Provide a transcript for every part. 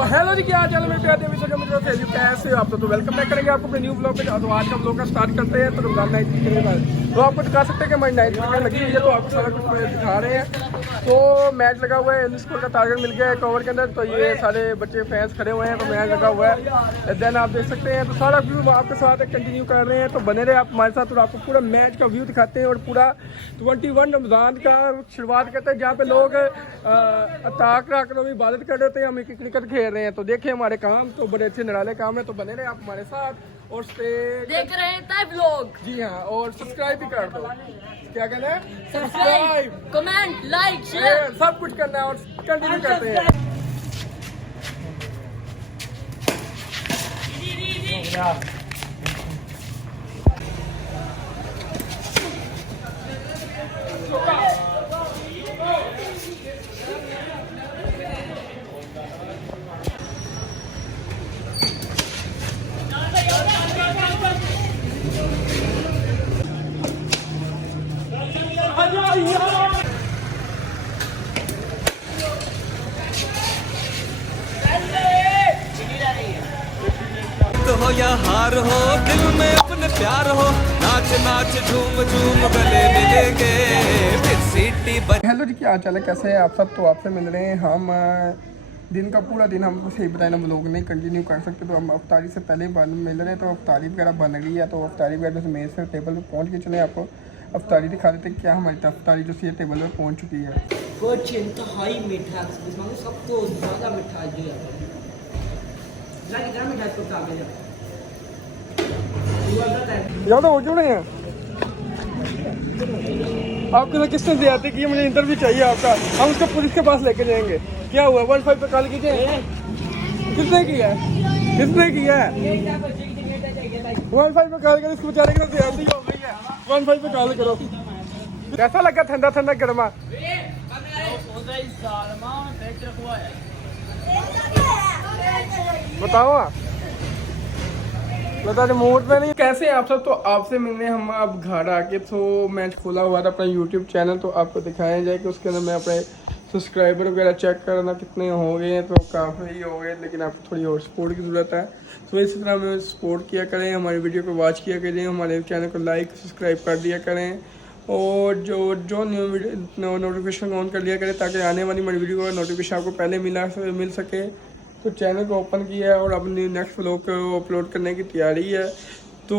Hello जी, क्या हाल चाल है मेरे प्यारे मित्रों, कैसे हो आप? तो वेलकम बैक करेंगे आपको अपने न्यू ब्लॉग पे। तो आज का ब्लॉग का स्टार्ट करते हैं। तो रमजान नाइट के बाद तो आपको दिखा सकते हैं कि हमारी नाइट में लगी हुई है, तो आपको सारा कुछ दिखा रहे हैं। तो मैच लगा हुआ है, इंग्लिश स्कोर का टारगेट मिल गया है कवर के अंदर। तो ये सारे बच्चे फैंस खड़े हुए हैं, तो मैच लगा हुआ है। देन आप देख सकते हैं, तो सारा व्यू आपके साथ कंटिन्यू कर रहे हैं। तो बने रहे आप हमारे साथ और आपको पूरा मैच का व्यू दिखाते हैं। और पूरा 21 रमजान का शुरुआत करते हैं, जहाँ पे लोग ताक रख कर इबादत कर रहे थे, हम क्रिकेट खेल रहे हैं। तो देखें हमारे काम तो बड़े अच्छे निराले काम है। तो बने रहे आप हमारे साथ और देख रहे हैं व्लॉग। जी हाँ, और सब्सक्राइब भी कर दो। क्या कहना है? सब्सक्राइब, कमेंट, लाइक, शेयर सब कुछ करना है और कंटिन्यू करते हैं। हो या हार हो, दिल में अपने प्यार हो, नाच नाच झूम झूम गले मिलेंगे फिर सीटी बज। हेलो जी, क्या हाल चाल है, कैसे हैं आप सब? तो आपसे मिल रहे हैं हम। दिन का पूरा दिन हम सही बताए ना, लोग नहीं कंटिन्यू कर सकते, तो हम अफ्तारी से पहले मिल रहे हैं। तो अफ्तारी वगैरह बन गई है, तो अफ्तारी वगैरह से मेज़ से टेबल पर पहुँच के चले आपको अफ्तारी दिखा देते क्या हमारी अफ्तारी जो सी टेबल पर पहुँच चुकी है। कुछ इंतहाई मीठा, सबको ज़्यादा मिठा जो है याद हो क्यों नहीं है? आपके लिए किसने ज़्यादती की? मुझे इंटरव्यू चाहिए आपका, हम उसको पुलिस के पास लेके जाएंगे। क्या हुआ? 15 पे कॉल कीजिए। किसने किया है? किसने किया है? 15 पे कॉल करो, इसको बेचारे की ज़्यादती हो गई है। 15 पे कॉल करो। कैसा लगा? ठंडा ठंडा गर्मा बताओ। बता दे मूड में नहीं। कैसे हैं आप सब? तो आपसे मिलने हम अब घर आके तो मैच खोला हुआ था अपना यूट्यूब चैनल, तो आपको दिखाया जाए कि उसके अंदर मैं अपने सब्सक्राइबर वगैरह चेक करना कितने हो गए हैं। तो काफ़ी हो गए, लेकिन आपको थोड़ी और सपोर्ट की ज़रूरत है। तो इसी तरह हमें सपोर्ट किया करें, हमारी वीडियो को वॉच किया करें, हमारे चैनल को लाइक सब्सक्राइब कर दिया करें और जो न्यू वीडियो नोटिफिकेशन ऑन कर लिया करें, ताकि आने वाली हमारी वीडियो का नोटिफिकेशन आपको पहले मिल सके। तो चैनल को ओपन किया है और अब नेक्स्ट व्लॉग को अपलोड करने की तैयारी है। तो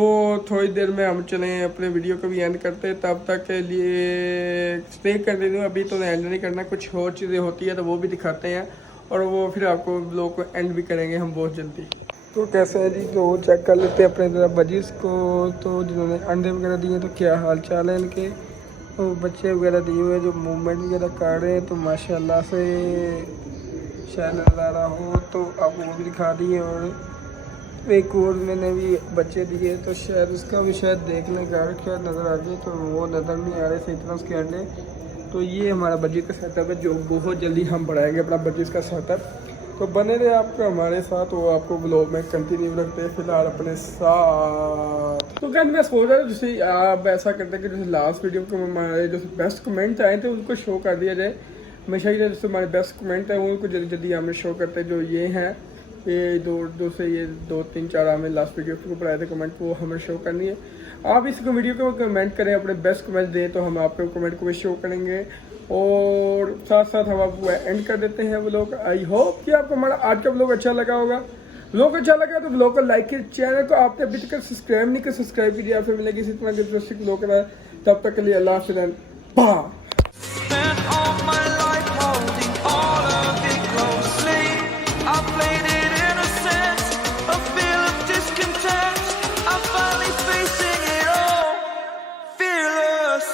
थोड़ी देर में हम चलें अपने वीडियो को भी एंड करते हैं, तब तक के लिए स्टे कर देते हैं। अभी तो एंड नहीं करना, कुछ और चीज़ें होती है तो वो भी दिखाते हैं और वो फिर आपको व्लॉग को एंड भी करेंगे हम बहुत जल्दी। तो कैसे है जी, तो चेक कर लेते हैं अपने ज़रा बजीज को। तो जिन्होंने अंडे वगैरह दिए तो क्या हाल चाल है इनके। तो बच्चे वगैरह दिए हुए जो मूवमेंट वगैरह कर रहे हैं, तो माशाल्लाह से शायद नज़र आ रहा हो तो आपको वो भी दिखा दिए। और एक और मैंने भी बच्चे दिए, तो शायद उसका भी शायद देखने का शायद नज़र आ जाए, तो वो नज़र नहीं आ रहे सही तरह उसके अंडे। तो ये हमारा बजट का सेटअप है, जो बहुत जल्दी हम बढ़ाएंगे अपना बजट का सेटअप। तो बने रहे आपको हमारे साथ, वो आपको ब्लॉग में कंटिन्यू रखते हैं फिलहाल अपने साथ। तो क्या मैं सोच रहा था जैसे आप ऐसा करते हैं कि जैसे लास्ट वीडियो को हमारे जो बेस्ट कमेंट आए थे उनको शो कर दिया जाए। हमेशा ही जैसे हमारे बेस्ट कमेंट है उनको जल्दी जल्दी हमें शो करते हैं। जो ये हैं ये दो तीन चार हमें लास्ट वीडियो को पढ़ाए थे कमेंट, वो हमें शो करनी है। आप इस वीडियो को कमेंट करें, अपने बेस्ट कमेंट दें, तो हम आपके कमेंट को भी शो करेंगे। और साथ साथ हम आपको एंड कर देते हैं व्लॉग। आई होप कि आपको हमारा आज का व्लॉग अच्छा लगा होगा। व्लॉग अच्छा लगा तो व्लॉग को लाइक कीजिए, चैनल को आपने अभी तक सब्सक्राइब नहीं किया सब्सक्राइब कीजिए। फिर मिलेगी इसी तरह के इंटरेस्टिंग व्लॉग के। तब तक के लिए अल्लाह हाफ़िज़, बाय। Fearless.